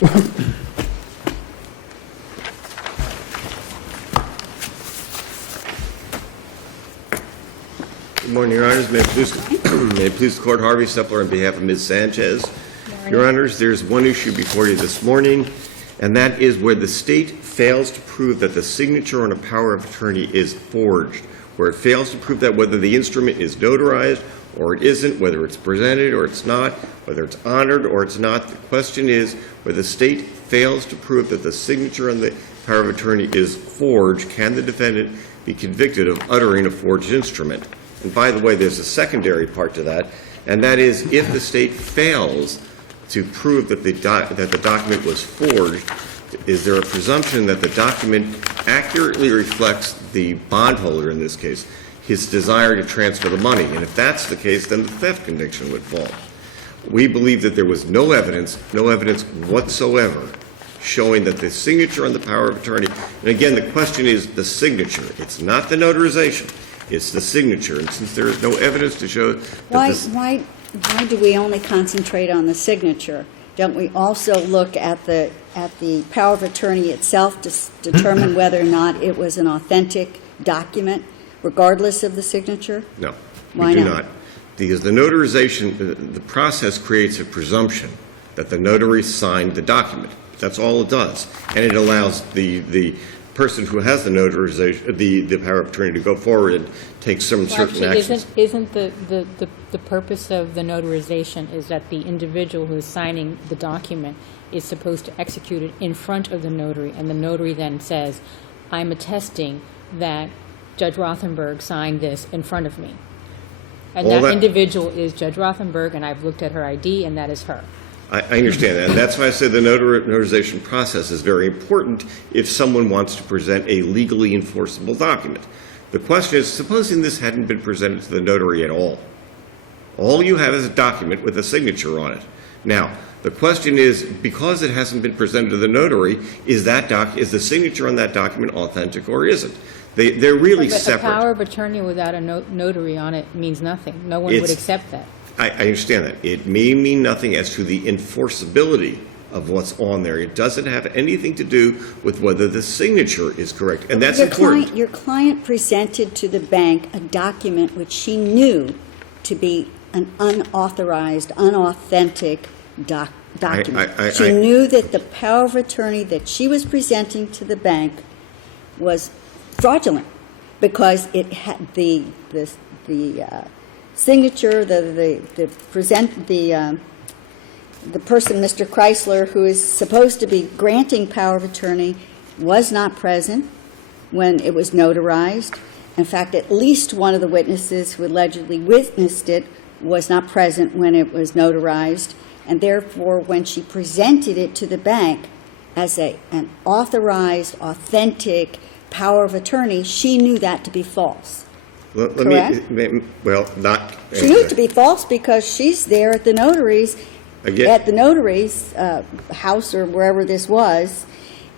Good morning, Your Honors. May it please the Court, Harvey Sepler on behalf of Ms. Sanchez. Your Honors, there's one issue before you this morning, and that is where the state fails to prove that the signature on a power of attorney is forged, where it fails to prove that whether the instrument is notarized or it isn't, whether it's presented or it's not, whether it's honored or it's not. The question is where the state fails to prove that the signature on the power of attorney is forged, can the defendant be convicted of uttering a forged instrument? And by the way, there's a secondary part to that, and that is if the state fails to prove that the document was forged, is there a presumption that the document accurately reflects the bondholder, in this case, his desire to transfer the money? And if that's the case, then the theft conviction would fall. We believe that there was no evidence whatsoever showing that the signature on the power of attorney, and again, the question is the signature. It's not the notarization. It's the signature. And since there is no evidence to show that why do we only concentrate on the signature? Don't we also look at the power of attorney itself to determine whether or not it was an authentic document, regardless of the signature? No, Why we do not? not. Because the notarization, the process creates a presumption that the notary signed the document. That's all it does. And it allows the person who has the notarization, the power of attorney, to go forward and take certain actions. Isn't the purpose of the notarization is that the individual who is signing the document is supposed to execute it in front of the notary, and the notary then says, I'm attesting that Judge Rothenberg signed this in front of me. And that individual is Judge Rothenberg, and I've looked at her ID, and that is her. I understand that, and that's why I say the notarization process is very important if someone wants to present a legally enforceable document. The question is, supposing this hadn't been presented to the notary at all. All you have is a document with a signature on it. Now, the question is, because it hasn't been presented to the notary, is the signature on that document authentic or isn't? They're really separate. But a power of attorney without a notary on it means nothing. No one would accept that. I understand that. It may mean nothing as to the enforceability of what's on there. It doesn't have anything to do with whether the signature is correct, and that's important. Your client presented to the bank a document which she knew to be an unauthorized, unauthentic document. She knew that the power of attorney that she was presenting to the bank was fraudulent because it had the signature, the person, Mr. Chrysler, who is supposed to be granting power of attorney, was not present when it was notarized. In fact, at least one of the witnesses who allegedly witnessed it was not present when it was notarized, and therefore, when she presented it to the bank as an authorized, authentic power of attorney, she knew that to be false. Correct? Not. She knew it to be false because she's there at the notary's house or wherever this was,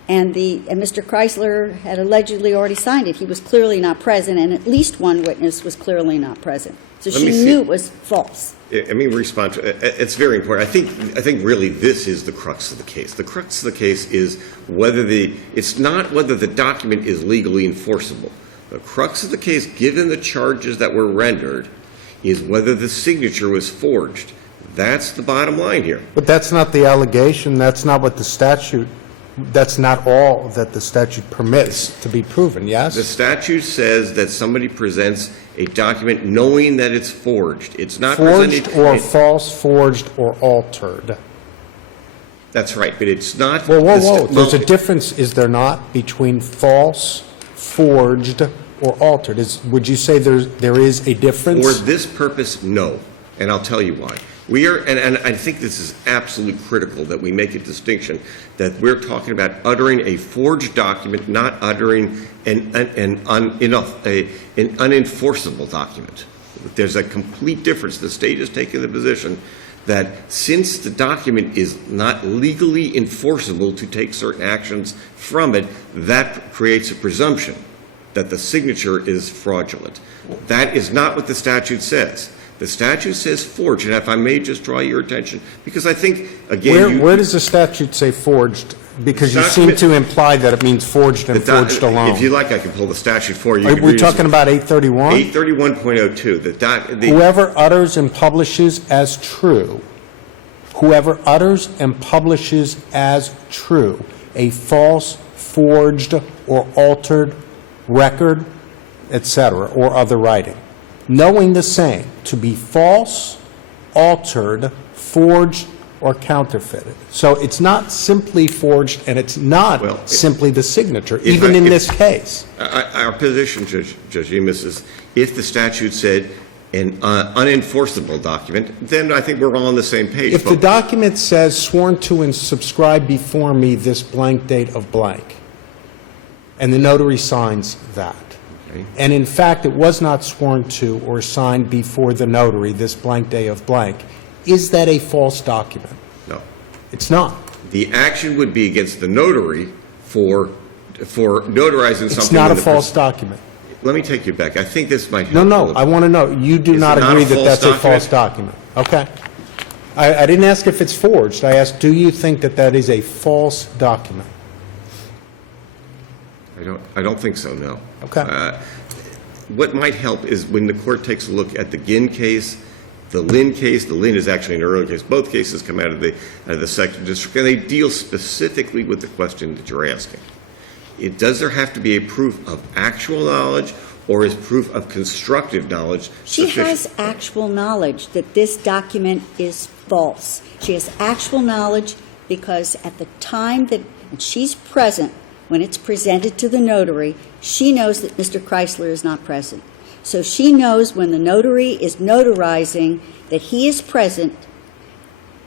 and Mr. Chrysler had allegedly already signed it. He was clearly not present, and at least one witness was clearly not present. So she knew it was false. Let me respond to it. It's very important. I think really this is the crux of the case. The crux of the case is it's not whether the document is legally enforceable. The crux of the case, given the charges that were rendered, is whether the signature was forged. That's the bottom line here. But that's not the allegation. That's not what the statute, that's not all that the statute permits to be proven, yes? The statute says that somebody presents a document knowing that it's forged. It's not forged or false, forged or altered. That's right, but it's not. Whoa. There's a difference, is there not, between false, forged, or altered? Would you say there is a difference? For this purpose, no, and I'll tell you why. And I think this is absolutely critical that we make a distinction that we're talking about uttering a forged document, not uttering an unenforceable document. There's a complete difference. The state has taken the position that since the document is not legally enforceable to take certain actions from it, that creates a presumption that the signature is fraudulent. That is not what the statute says. The statute says forged, and if I may just draw your attention, because I think, again, Where does the statute say forged? Because you seem Document- to imply that it means forged and forged alone. If you like, I can pull the statute for you. Are we talking about 831? 831.02, Whoever utters and publishes as true, whoever utters and publishes as true a false, forged, or altered record, etc., or other writing, knowing the same to be false, altered, forged, or counterfeited. So it's not simply forged, and it's not simply the signature, even in this case. Our position, Judge Emis, is if the statute said an unenforceable document, then I think we're all on the same page. If the document says sworn to and subscribed before me this blank date of blank, and the notary signs that, Okay. and in fact it was not sworn to or signed before the notary this blank day of blank, is that a false document? No. It's not. The action would be against the notary for notarizing something. It's not a when the false person- document. Let me take you back. I think this might No, help. a no, little. I want to know. You do Is not it not agree a that false that's a document? false document. Okay. I didn't ask if it's forged. I asked, do you think that that is a false document? I don't think so, no. Okay. What might help is when the court takes a look at the Ginn case, the Lynn case. The Lynn is actually an earlier case. Both cases come out of the second district, and they deal specifically with the question that you're asking. Does there have to be a proof of actual knowledge, or is proof of constructive knowledge She sufficient? has actual knowledge that this document is false. She has actual knowledge because at the time that she's present, when it's presented to the notary, she knows that Mr. Chrysler is not present. So she knows when the notary is notarizing that he is present,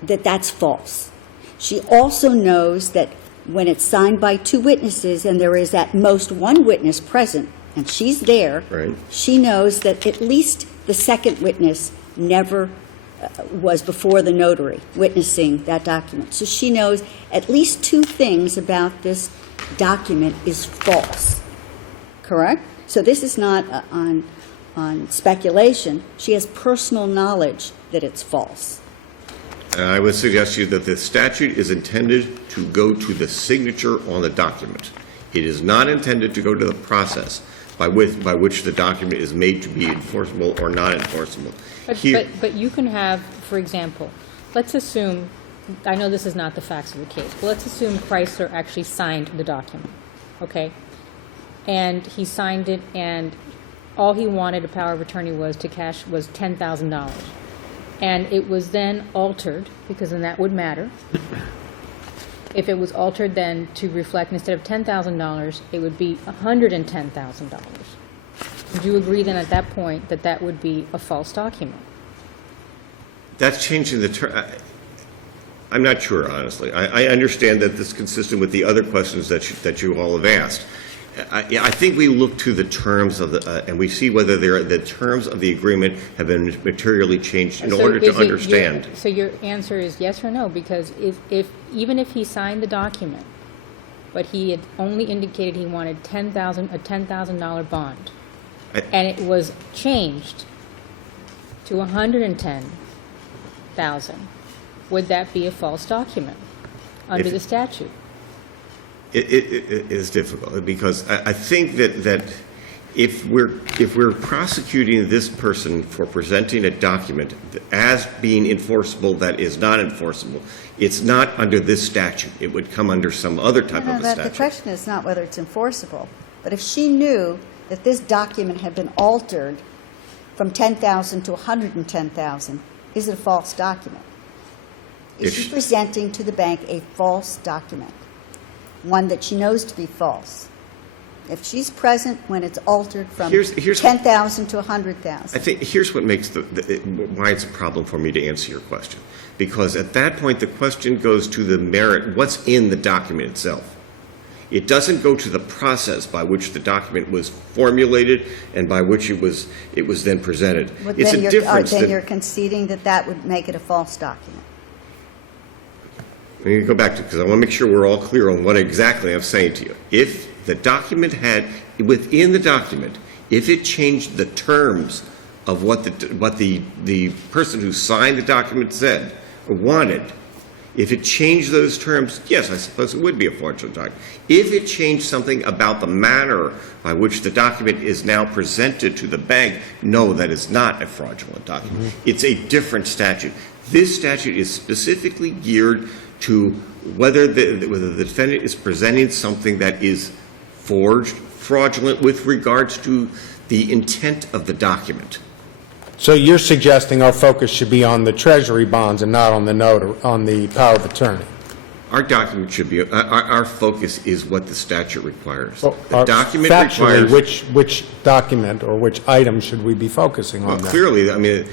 that that's false. She also knows that when it's signed by two witnesses and there is at most one witness present, and she's there, Right. she knows that at least the second witness never was before the notary witnessing that document. So she knows at least two things about this document is false. Correct? So this is not on speculation. She has personal knowledge that it's false. I would suggest to you that the statute is intended to go to the signature on the document. It is not intended to go to the process by which the document is made to be enforceable or not enforceable. But you can have, for example, let's assume, I know this is not the facts of the case, but let's assume Chrysler actually signed the document, okay? And he signed it, and all he wanted a power of attorney was to cash was $10,000. And it was then altered, because then that would matter. If it was altered then to reflect, instead of $10,000, it would be $110,000. Would you agree then at that point that that would be a false document? That's changing the term. I'm not sure, honestly. I understand that this is consistent with the other questions that you all have asked. I think we look to the terms of and we see whether the terms of the agreement have been materially changed in order to understand. So your answer is yes or no, because even if he signed the document, but he had only indicated he wanted a $10,000 bond, and it was changed to $110,000, would that be a false document under the statute? It is difficult because I think that if we're prosecuting this person for presenting a document as being enforceable that is not enforceable, it's not under this statute. It would come under some other type of a statute. The question is not whether it's enforceable, but if she knew that this document had been altered from $10,000 to $110,000, is it a false document? Is she presenting to the bank a false document? One that she knows to be false. If she's present when it's altered from $10,000 to $100,000. I think here's what makes why it's a problem for me to answer your question. Because at that point, the question goes to the merit, what's in the document itself. It doesn't go to the process by which the document was formulated and by which it was then presented. Well, It's then a difference. then you're conceding that would make it a false document. Let me go back to because I want to make sure we're all clear on what exactly I'm saying to you. If the document had, within the document, if it changed the terms of what the person who signed the document said or wanted, if it changed those terms, yes, I suppose it would be a fraudulent document. If it changed something about the manner by which the document is now presented to the bank, no, that is not a fraudulent document. It's a different statute. This statute is specifically geared to whether the defendant is presenting something that is forged, fraudulent with regards to the intent of the document. So you're suggesting our focus should be on the treasury bonds and not on the power of attorney? Our document should be, our focus is what the statute requires. Well, The document factually, requires. which document or which item should we be focusing on then? Clearly, I mean,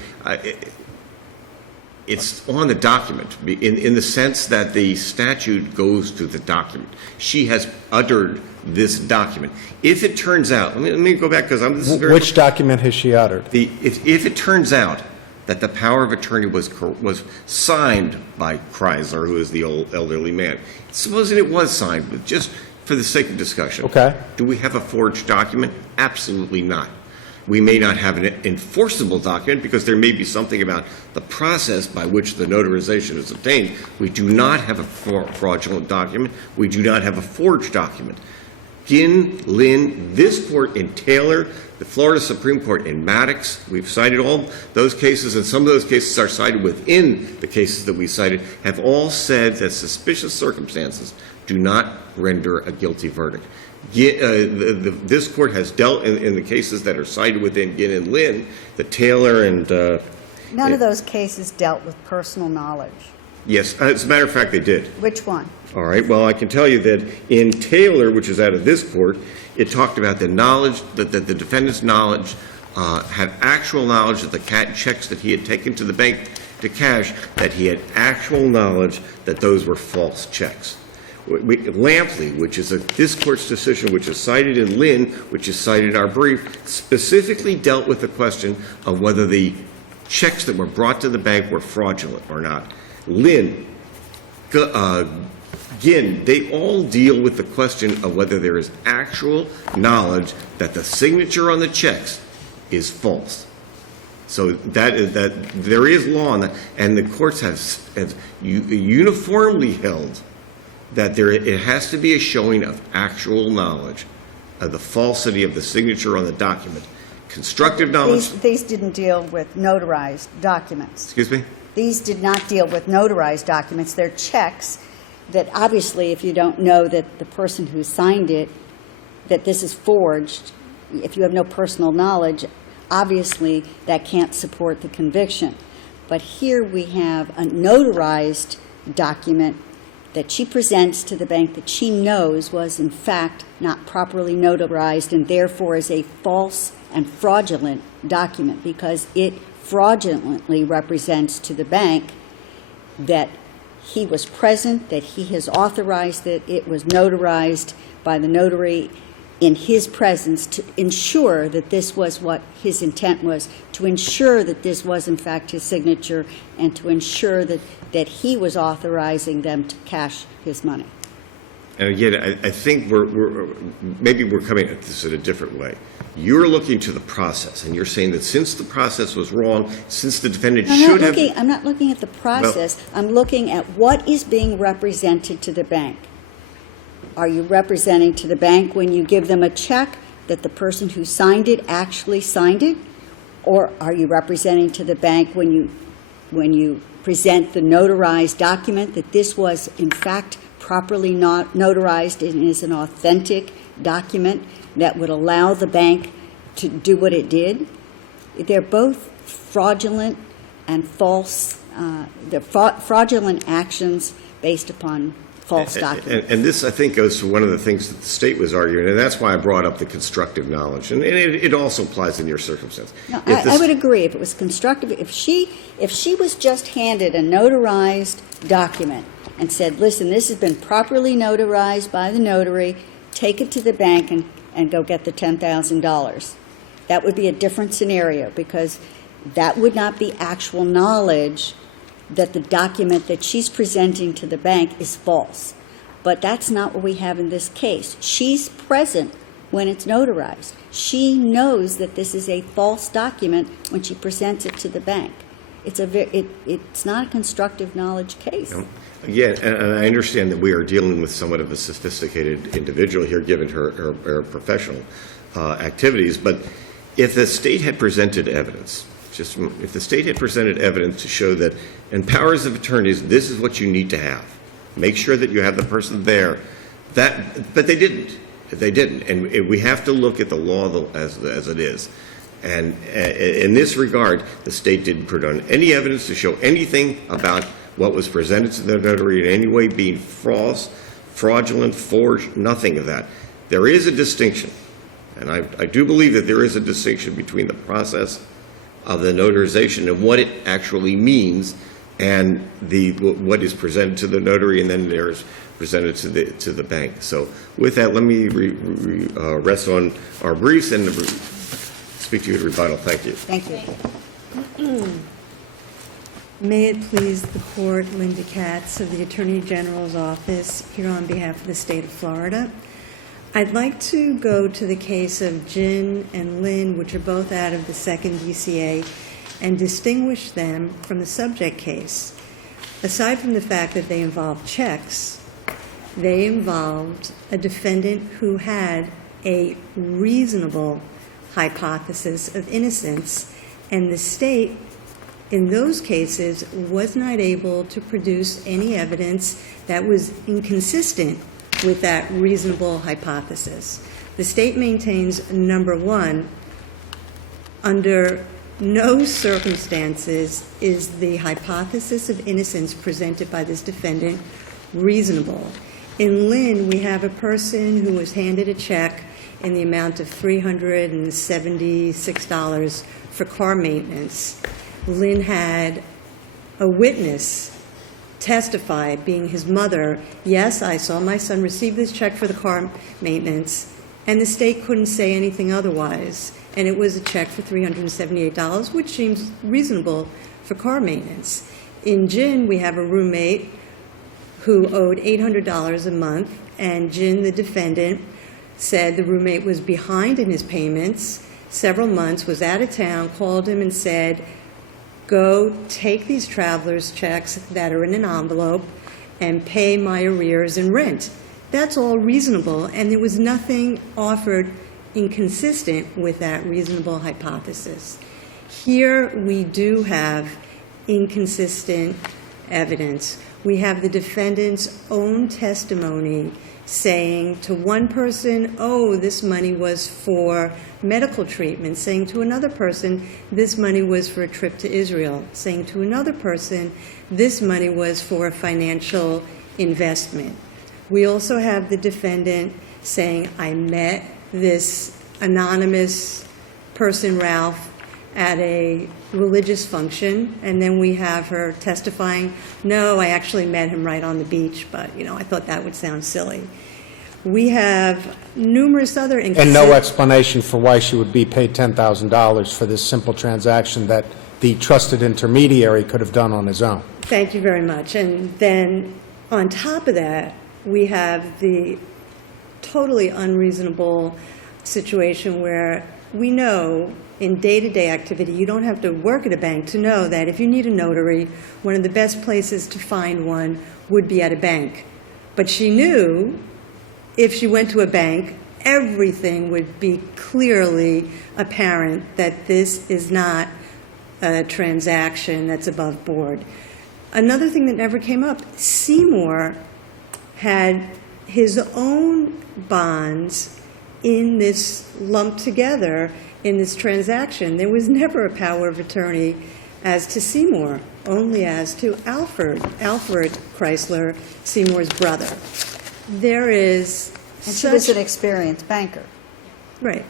it's on the document, in the sense that the statute goes to the document. She has uttered this document. If it turns out, let me go back, because this is very... Which document has she uttered? If it turns out that the power of attorney was signed by Chrysler, who is the old elderly man, supposing it was signed, but just for the sake of discussion. Okay. Do we have a forged document? Absolutely not. We may not have an enforceable document because there may be something about the process by which the notarization is obtained. We do not have a fraudulent document. We do not have a forged document. Ginn, Lynn, this court in Taylor, the Florida Supreme Court in Maddox, we've cited all those cases, and some of those cases are cited within the cases that we cited, have all said that suspicious circumstances do not render a guilty verdict. This court has dealt in the cases that are cited within Ginn and Lynn, the Taylor and... None of those cases dealt with personal knowledge. Yes, as a matter of fact, they did. Which one? All right, well, I can tell you that in Taylor, which is out of this court, it talked about the knowledge, that the defendant's knowledge, had actual knowledge that the checks that he had taken to the bank to cash, that he had actual knowledge that those were false checks. Lampley, which is this court's decision, which is cited in Lynn, which is cited in our brief, specifically dealt with the question of whether the checks that were brought to the bank were fraudulent or not. Lynn, Ginn, they all deal with the question of whether there is actual knowledge that the signature on the checks is false. So that there is law on that, and the courts have uniformly held that it has to be a showing of actual knowledge of the falsity of the signature on the document. Constructive knowledge... These didn't deal with notarized documents. Excuse me? These did not deal with notarized documents. They're checks that obviously, if you don't know that the person who signed it, that this is forged, if you have no personal knowledge, obviously that can't support the conviction. But here we have a notarized document that she presents to the bank that she knows was in fact not properly notarized and therefore is a false and fraudulent document because it fraudulently represents to the bank that he was present, that he has authorized it was notarized by the notary in his presence to ensure that this was what his intent was, to ensure that this was in fact his signature, and to ensure that he was authorizing them to cash his money. And again, I think maybe we're coming at this in a different way. You're looking to the process, and you're saying that since the process was wrong, since the defendant I'm not looking at the process. I'm looking at what is being represented to the bank. Are you representing to the bank when you give them a check that the person who signed it actually signed it? Or are you representing to the bank when you present the notarized document that this was in fact properly not notarized and is an authentic document that would allow the bank to do what it did? They're both fraudulent and false. They're fraudulent actions based upon false documents. And this, I think, goes to one of the things that the state was arguing, and that's why I brought up the constructive knowledge. And it also applies in your circumstance. No, I would agree. If it was constructive, if she was just handed a notarized document and said, listen, this has been properly notarized by the notary, take it to the bank and go get the $10,000, that would be a different scenario because that would not be actual knowledge that the document that she's presenting to the bank is false. But that's not what we have in this case. She's present when it's notarized. She knows that this is a false document when she presents it to the bank. It's not a constructive knowledge case. Again, and I understand that we are dealing with somewhat of a sophisticated individual here, given her professional activities, but if the state had presented evidence, if the state had presented evidence to show that in powers of attorneys, this is what you need to have. Make sure that you have the person there. But they didn't. They didn't. And we have to look at the law as it is. And in this regard, the state didn't put on any evidence to show anything about what was presented to the notary in any way being false, fraudulent, forged, nothing of that. There is a distinction, and I do believe that there is a distinction between the process of the notarization and what it actually means and what is presented to the notary and then there's presented to the bank. So with that, let me rest on our briefs and speak to you at rebuttal. Thank you. Thank you. May it please the Court, Linda Katz of the Attorney General's Office, here on behalf of the state of Florida. I'd like to go to the case of Jin and Lin, which are both out of the second DCA, and distinguish them from the subject case. Aside from the fact that they involved checks, they involved a defendant who had a reasonable hypothesis of innocence, and the state, in those cases, was not able to produce any evidence that was inconsistent with that reasonable hypothesis. The state maintains, number one, under no circumstances is the hypothesis of innocence presented by this defendant reasonable. In Lin, we have a person who was handed a check in the amount of $376 for car maintenance. Lin had a witness testify, being his mother, yes, I saw my son receive this check for the car maintenance, and the state couldn't say anything otherwise. And it was a check for $378, which seems reasonable for car maintenance. In Jin, we have a roommate who owed $800 a month, and Jin, the defendant, said the roommate was behind in his payments, several months, was out of town, called him and said, go take these traveler's checks that are in an envelope and pay my arrears and rent. That's all reasonable, and there was nothing offered inconsistent with that reasonable hypothesis. Here we do have inconsistent evidence. We have the defendant's own testimony saying to one person, oh, this money was for medical treatment, saying to another person, this money was for a trip to Israel, saying to another person, this money was for a financial investment. We also have the defendant saying, I met this anonymous person, Ralph, at a religious function, and then we have her testifying, no, I actually met him right on the beach, but, I thought that would sound silly. We have numerous other And no explanation for why she would be paid $10,000 for this simple transaction that the trusted intermediary could have done on his own. Thank you very much. And then on top of that, we have the totally unreasonable situation where we know in day-to-day activity, you don't have to work at a bank to know that if you need a notary, one of the best places to find one would be at a bank. But she knew if she went to a bank, everything would be clearly apparent that this is not a transaction that's above board. Another thing that never came up, Seymour had his own bonds in this lumped together in this transaction. There was never a power of attorney as to Seymour, only as to Alfred Chrysler, Seymour's brother. There is And she was an experienced banker. Right.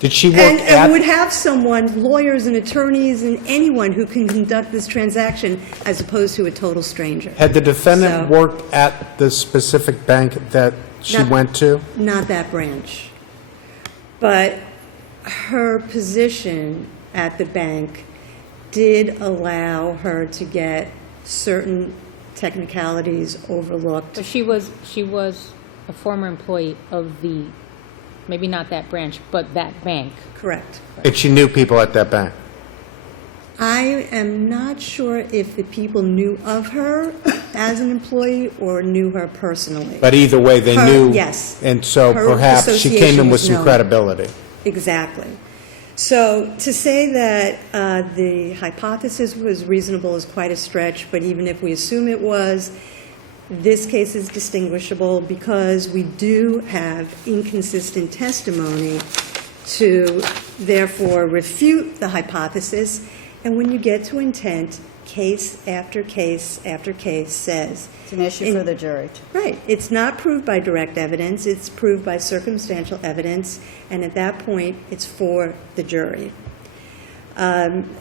Did she work And would have someone, lawyers and attorneys and anyone who can conduct this transaction as opposed to a total stranger. Had the defendant worked at the specific bank that she went to? Not that branch. But her position at the bank did allow her to get certain technicalities overlooked. But she was a former employee of the maybe not that branch, but that bank. Correct. And she knew people at that bank. I am not sure if the people knew of her as an employee or knew her personally. But either way, they Her- knew. yes. And so Her perhaps she came association in with was some known. credibility. Exactly. So to say that the hypothesis was reasonable is quite a stretch, but even if we assume it was, this case is distinguishable because we do have inconsistent testimony to therefore refute the hypothesis. And when you get to intent, case after case after case says. It's an issue for the jury. Right. It's not proved by direct evidence. It's proved by circumstantial evidence. And at that point, it's for the jury.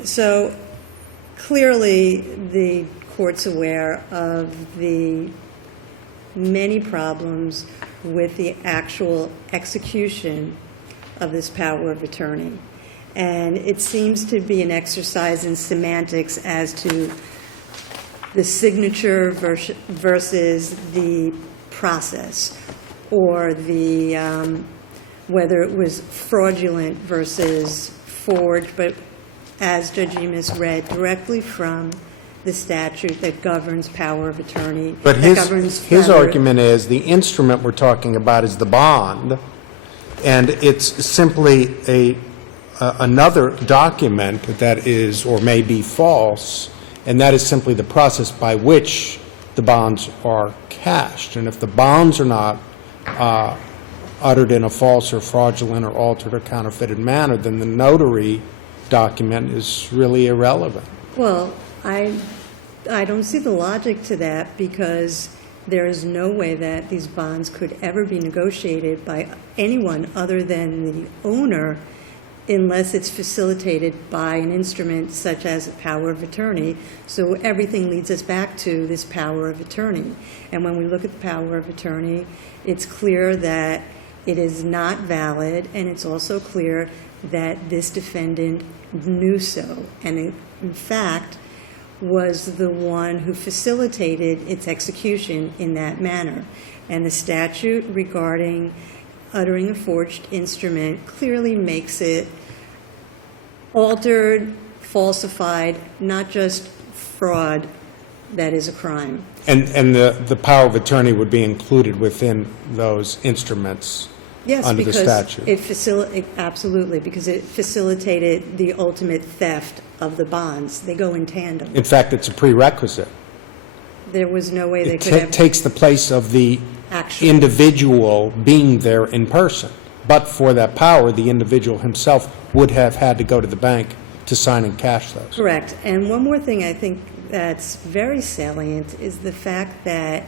So clearly, the court's aware of the many problems with the actual execution of this power of attorney. And it seems to be an exercise in semantics as to the signature versus the process, or the whether it was fraudulent versus forged, but as Judge Emis read directly from the statute that governs power of attorney. But that governs his power- argument is the instrument we're talking about is the bond, and it's simply another document that is or may be false, and that is simply the process by which the bonds are cashed. And if the bonds are not uttered in a false or fraudulent or altered or counterfeited manner, then the notary document is really irrelevant. Well, I don't see the logic to that, because there is no way that these bonds could ever be negotiated by anyone other than the owner, unless it's facilitated by an instrument such as a power of attorney. So everything leads us back to this power of attorney. And when we look at the power of attorney, it's clear that it is not valid, and it's also clear that this defendant knew so, and in fact was the one who facilitated its execution in that manner. And the statute regarding uttering a forged instrument clearly makes it altered, falsified, not just fraud, that is a crime. And the power of attorney would be included within those instruments Yes, under the because statute. absolutely, because it facilitated the ultimate theft of the bonds. They go in tandem. In fact, it's a prerequisite. There was no way they It could have takes the place of the actually. individual being there in person. But for that power, the individual himself would have had to go to the bank to sign and cash those. Correct. And one more thing I think that's very salient is the fact that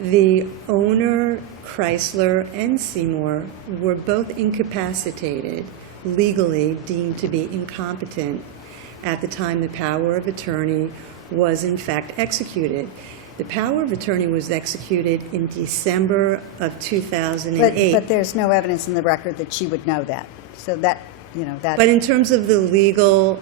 the owner, Chrysler, and Seymour were both incapacitated, legally deemed to be incompetent, at the time the power of attorney was in fact executed. The power of attorney was executed in December of 2008. But there's no evidence in the record that she would know that. So that, that. But in terms of the legal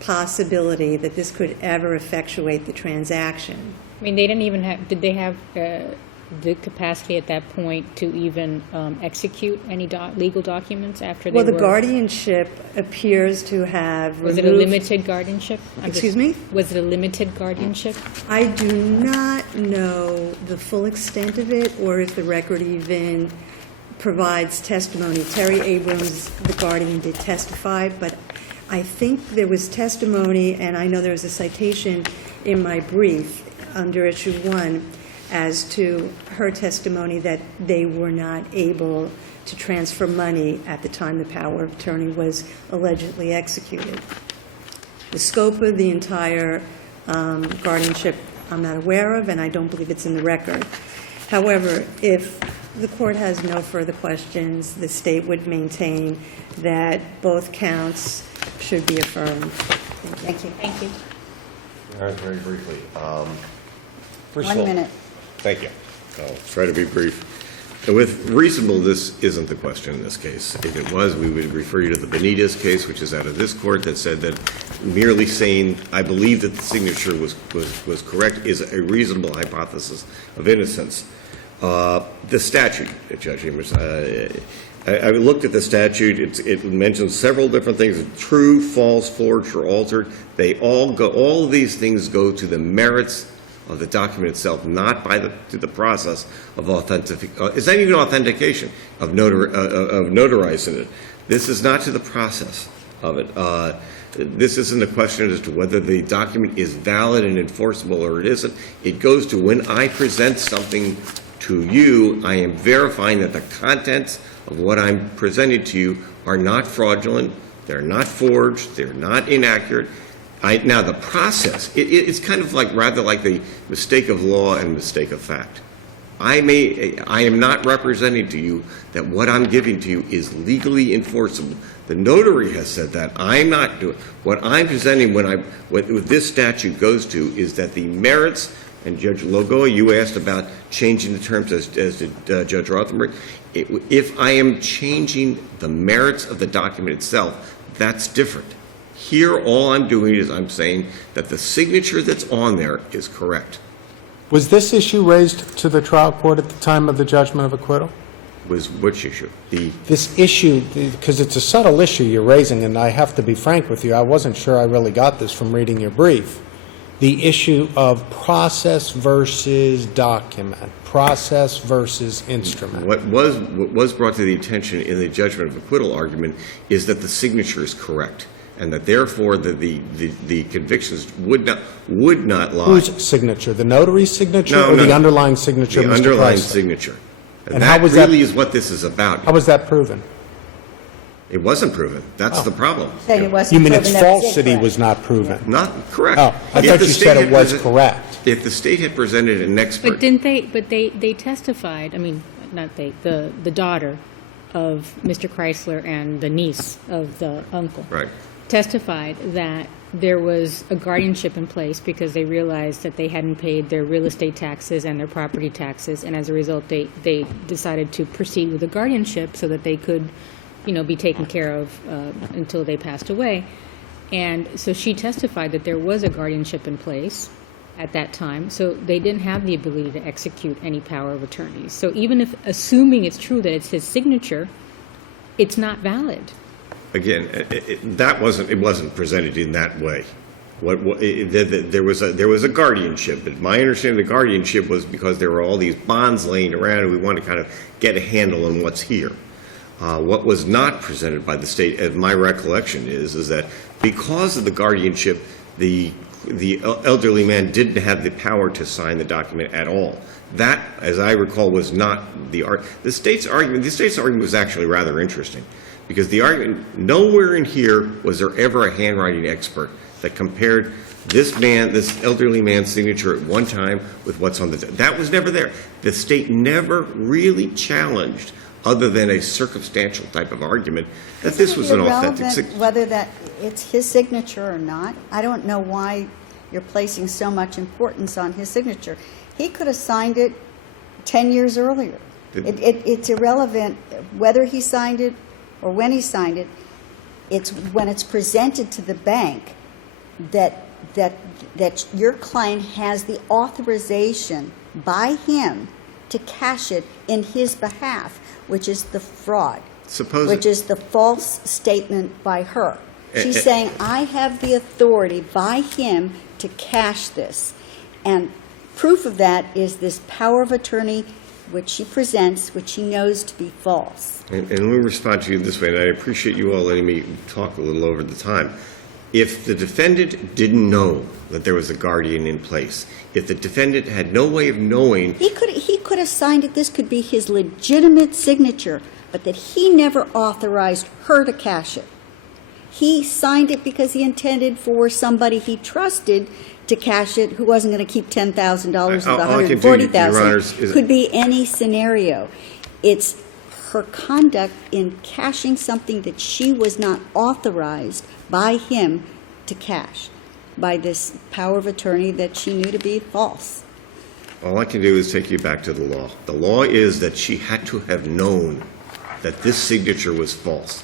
possibility that this could ever effectuate the transaction, I mean, they didn't even have, did they have the capacity at that point to even execute any legal documents after they well, were? the guardianship appears to have Was removed. it a limited guardianship? Excuse me? Was it a limited guardianship? I do not know the full extent of it, or if the record even provides testimony. Terry Abrams, the guardian, did testify, but I think there was testimony, and I know there was a citation in my brief under issue 1 as to her testimony that they were not able to transfer money at the time the power of attorney was allegedly executed. The scope of the entire guardianship I'm not aware of, and I don't believe it's in the record. However, if the court has no further questions, the state would maintain that both counts should be affirmed. Thank you. Thank you. All right, very briefly. First of 1 all, minute. thank you. I'll try to be brief. And with reasonable, this isn't the question in this case. If it was, we would refer you to the Benitez case, which is out of this court, that said that merely saying, I believe that the signature was correct, is a reasonable hypothesis of innocence. The statute, Judge Amers, I looked at the statute, it mentions several different things, true, false, forged, or altered. All of these things go to the merits of the document itself, not to the process of authentication. It's not even authentication of notarizing it. This is not to the process of it. This isn't a question as to whether the document is valid and enforceable or it isn't. It goes to when I present something to you, I am verifying that the contents of what I'm presenting to you are not fraudulent, they're not forged, they're not inaccurate. Now, the process, it's kind of rather like the mistake of law and mistake of fact. I am not representing to you that what I'm giving to you is legally enforceable. The notary has said that. I'm not doing. What I'm presenting what this statute goes to is that the merits, and Judge Logoa, you asked about changing the terms as did Judge Rothenberg. If I am changing the merits of the document itself, that's different. Here, all I'm doing is I'm saying that the signature that's on there is correct. Was this issue raised to the trial court at the time of the judgment of acquittal? Was which issue? This issue, because it's a subtle issue you're raising, and I have to be frank with you, I wasn't sure I really got this from reading your brief. The issue of process versus document, process versus instrument. What was brought to the attention in the judgment of acquittal argument is that the signature is correct, and that therefore the convictions would not lie. Whose signature? The notary's signature No, or no, the no. underlying signature of The Mr. underlying Chrysler? signature. And that how was that- really is what this is about. How was that proven? It wasn't proven. That's the problem. Saying it wasn't You mean proven its that was falsity incorrect. was not proven? Not correct. Oh, I If thought the you state said had it was presen- correct. If the state had presented an expert. But didn't they, but they testified, I mean, not they, the daughter of Mr. Chrysler and the niece of the uncle. Right. Testified that there was a guardianship in place because they realized that they hadn't paid their real estate taxes and their property taxes, and as a result, they decided to proceed with the guardianship so that they could, be taken care of until they passed away. And so she testified that there was a guardianship in place at that time, so they didn't have the ability to execute any power of attorney. So even if, assuming it's true that it's his signature, it's not valid. Again, it wasn't presented in that way. There was a guardianship, but my understanding of the guardianship was because there were all these bonds laying around, and we want to kind of get a handle on what's here. What was not presented by the state, as my recollection is that because of the guardianship, the elderly man didn't have the power to sign the document at all. That, as I recall, was not the state's argument. The state's argument was actually rather interesting, because the argument, nowhere in here was there ever a handwriting expert that compared this elderly man's signature at one time with what's on that was never there. The state never really challenged, other than a circumstantial type of argument, that this was an authentic signature. Whether that it's his signature or not, I don't know why you're placing so much importance on his signature. He could have signed it 10 years earlier. It's irrelevant whether he signed it or when he signed it. It's when it's presented to the bank that your client has the authorization by him to cash it in his behalf, which is the fraud, which is the false statement by her. She's saying, I have the authority by him to cash this. And proof of that is this power of attorney, which she presents, which she knows to be false. And let me respond to you this way, and I appreciate you all letting me talk a little over the time. If the defendant didn't know that there was a guardian in place, if the defendant had no way of knowing... He could have signed it. This could be his legitimate signature, but that he never authorized her to cash it. He signed it because he intended for somebody he trusted to cash it, who wasn't going to keep $10,000 of the $140,000. Could be any scenario. It's her conduct in cashing something that she was not authorized by him to cash, by this power of attorney that she knew to be false. All I can do is take you back to the law. The law is that she had to have known that this signature was false.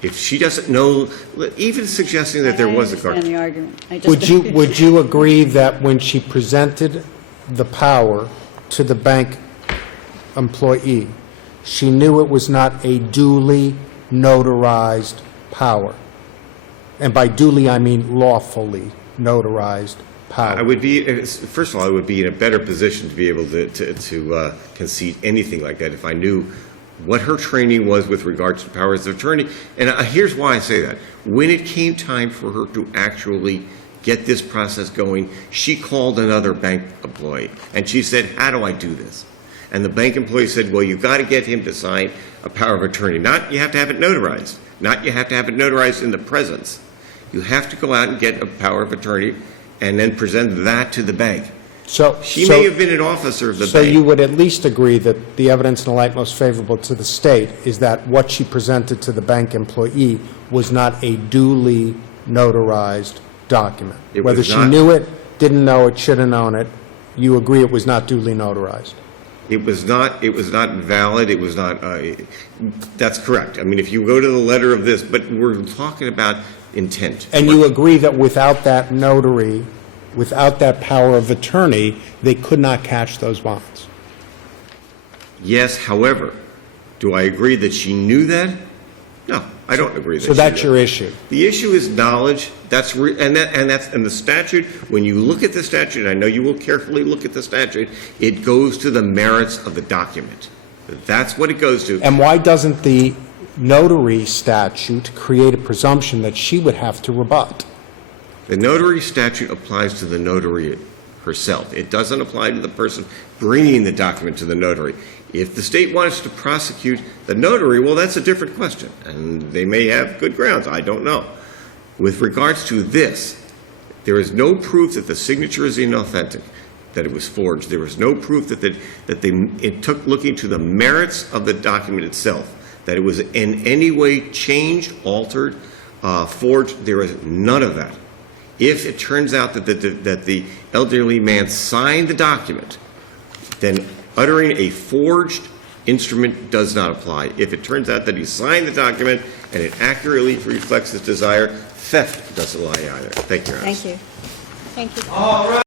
If she doesn't know, even suggesting that there was a guardian... I understand the argument. Would you agree that when she presented the power to the bank employee, she knew it was not a duly notarized power. And by duly, I mean lawfully notarized power. I would be, first of all, I would be in a better position to be able to concede anything like that if I knew what her training was with regards to powers of attorney. And here's why I say that. When it came time for her to actually get this process going, she called another bank employee, and she said, how do I do this? And the bank employee said, well, you've got to get him to sign a power of attorney. Not you have to have it notarized. Not you have to have it notarized in the presence. You have to go out and get a power of attorney and then present that to the bank. She may have been an officer of the bank. So you would at least agree that the evidence in the light most favorable to the state is that what she presented to the bank employee was not a duly notarized document? It was Whether she not. knew it, didn't know it, should have known it, you agree it was not duly notarized? It was not valid, it was not, that's correct. I mean, if you go to the letter of this, but we're talking about intent. And you agree that without that notary, without that power of attorney, they could not cash those bonds? Yes, however, do I agree that she knew that? No, I don't agree that she So that's knew your that. issue? The issue is knowledge. That's and the statute. When you look at the statute, and I know you will carefully look at the statute, it goes to the merits of the document. That's what it goes to. And why doesn't the notary statute create a presumption that she would have to rebut? The notary statute applies to the notary herself. It doesn't apply to the person bringing the document to the notary. If the state wants to prosecute the notary, well, that's a different question, and they may have good grounds. I don't know. With regards to this, there is no proof that the signature is inauthentic, that it was forged. There was no proof that it took looking to the merits of the document itself, that it was in any way changed, altered, forged. There is none of that. If it turns out that the elderly man signed the document, then uttering a forged instrument does not apply. If it turns out that he signed the document and it accurately reflects his desire, theft doesn't lie either. Thank you, Your Honor. Thank you. Thank you.